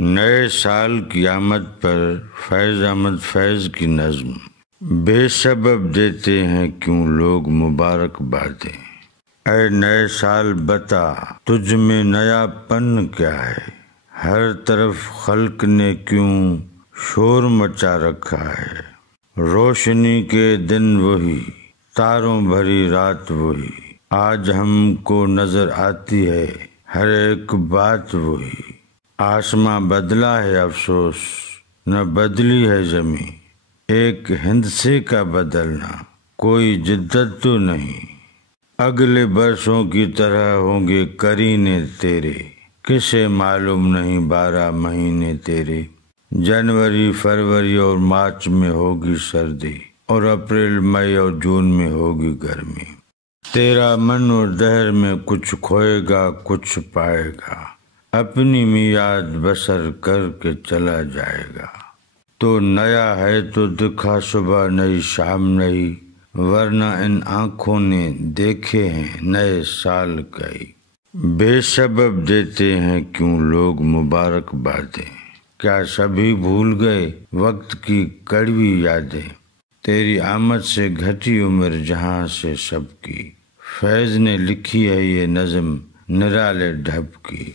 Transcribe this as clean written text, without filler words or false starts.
نئے سال کی آمد پر فیض احمد فیض کی نظم۔ بے سبب دیتے ہیں کیوں لوگ مبارک بادیں، اے نئے سال بتا تجھ میں نیا پن کیا ہے، ہر طرف خلق نے کیوں شور مچا رکھا ہے، روشنی کے دن وہی تاروں بھری رات وہی، آج ہم کو نظر آتی ہے ہر ایک بات وہی، آسماں بدلا ہے افسوس نہ بدلی ہے زمین، ایک ہندسے کا بدلنا کوئی جدت تو نہیں، اگلے برسوں کی طرح ہوں گے قرینے تیرے، کسے معلوم نہیں 12 مہینے تیرے، جنوری فروری اور مارچ میں ہوگی سردی، اور اپریل مئی اور جون میں ہوگی گرمی، تیرا من اور دہر میں کچھ کھوئے گا کچھ پائے گا، اپنی میعاد بسر کر کے چلا جائے گا، تو نیا ہے تو دکھا صبح نئی شام نئی، ورنہ ان آنکھوں نے دیکھے ہیں نئے سال کئی، بے سبب دیتے ہیں کیوں لوگ مبارک بادیں، کیا سبھی بھول گئے وقت کی کڑوی یادیں، تیری آمد سے گھٹی عمر جہاں سے سب کی، فیض نے لکھی ہے یہ نظم نرالے ڈھب کی۔